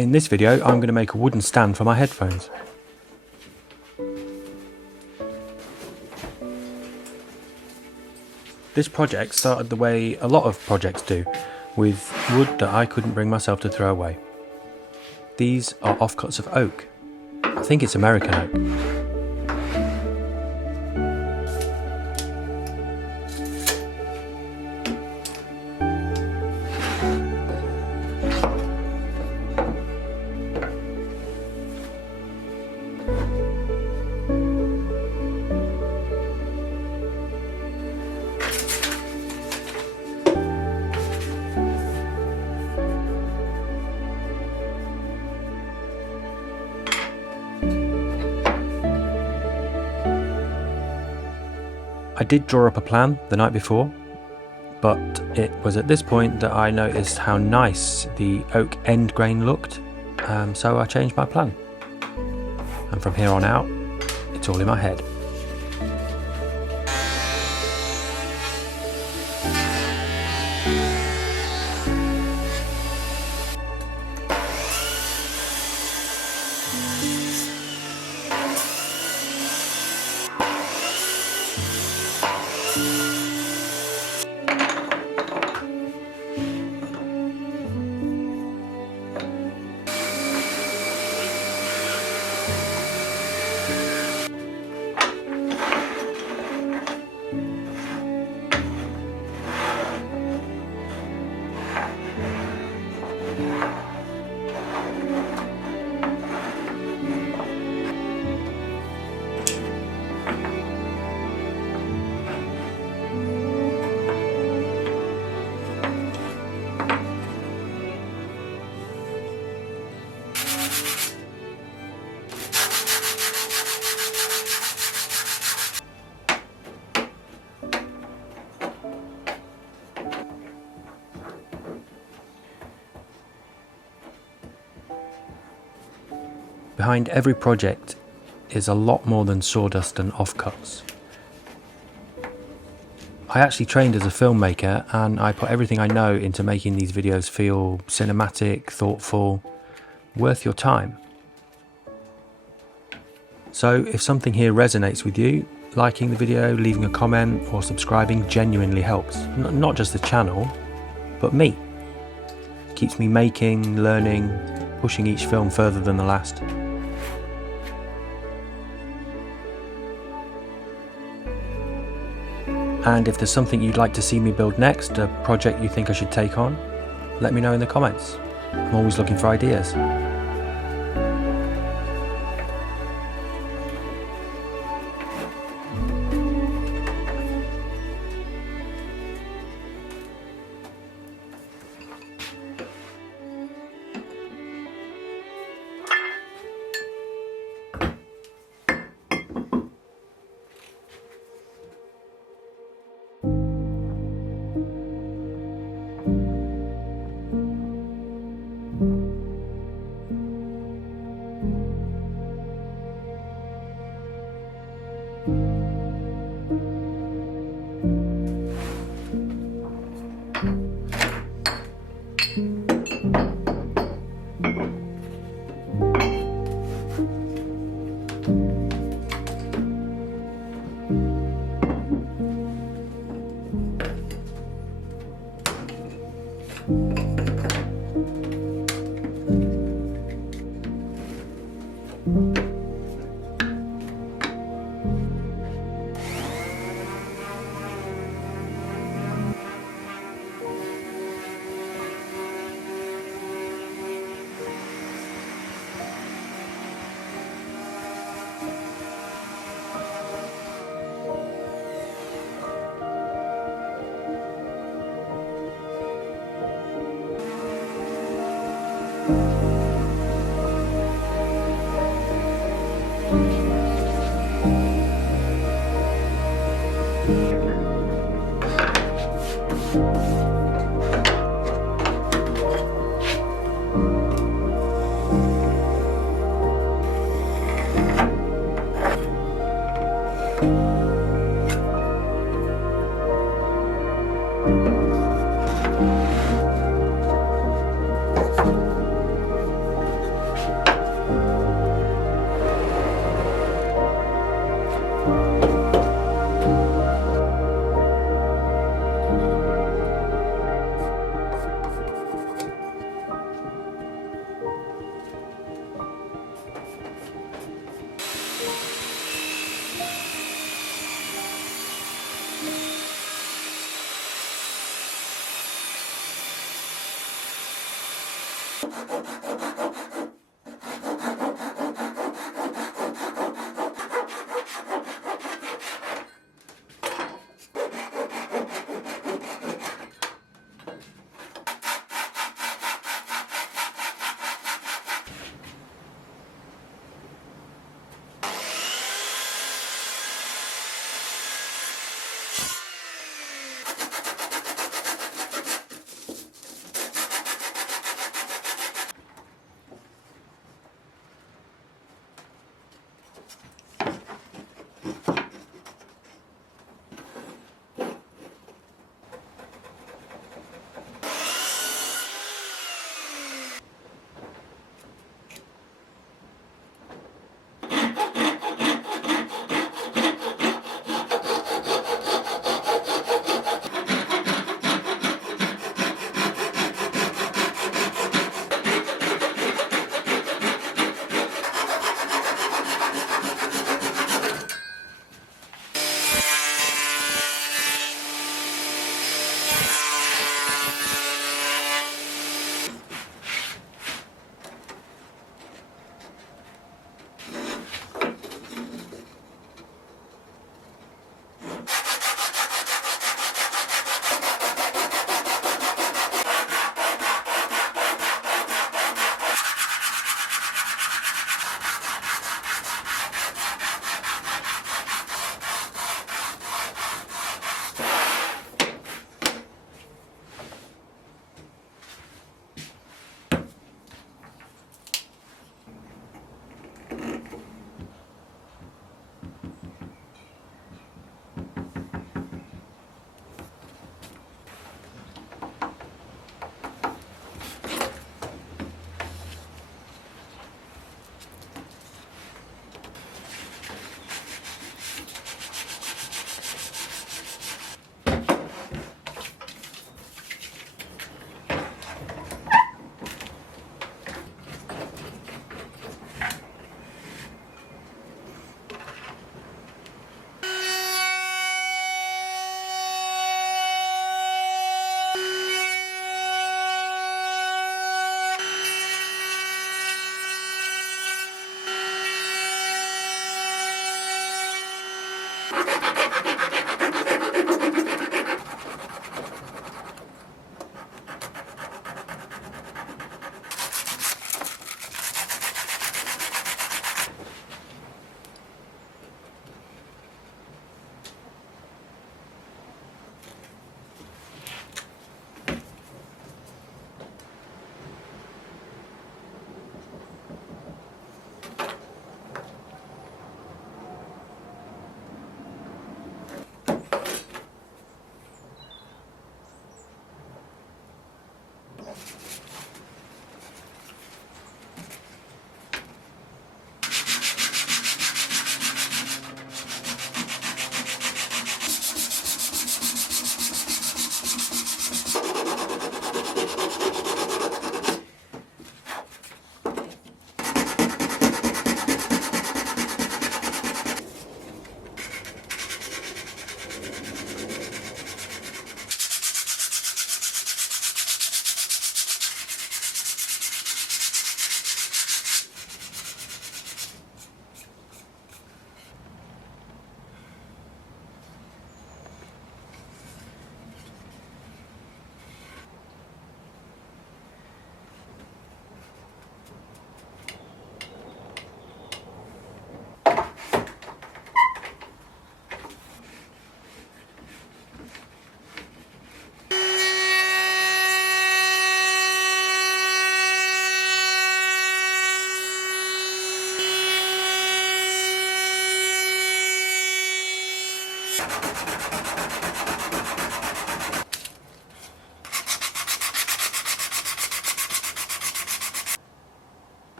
In this video, I'm going to make a wooden stand for my headphones. This project started the way a lot of projects do, with wood that I couldn't bring myself to throw away. These are offcuts of oak. I think it's American oak. I did draw up a plan the night before, but it was at this point that I noticed how nice the oak end grain looked, so I changed my plan. And from here on out, it's all in my head. Behind every project is a lot more than sawdust and offcuts. I actually trained as a filmmaker, and I put everything I know into making these videos feel cinematic, thoughtful, worth your time. So if something here resonates with you, liking the video, leaving a comment or subscribing genuinely helps. Not just the channel, but me. Keeps me making, learning, pushing each film further than the last. And if there's something you'd like to see me build next, a project you think I should take on, let me know in the comments. I'm always looking for ideas.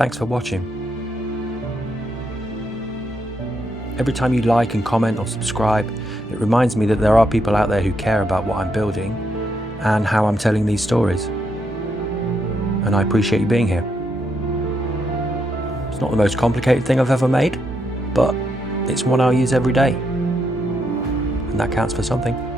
Thanks for watching. Every time you like and comment or subscribe, it reminds me that there are people out there who care about what I'm building and how I'm telling these stories. And I appreciate you being here. It's not the most complicated thing I've ever made, but it's one I'll use every day. And that counts for something.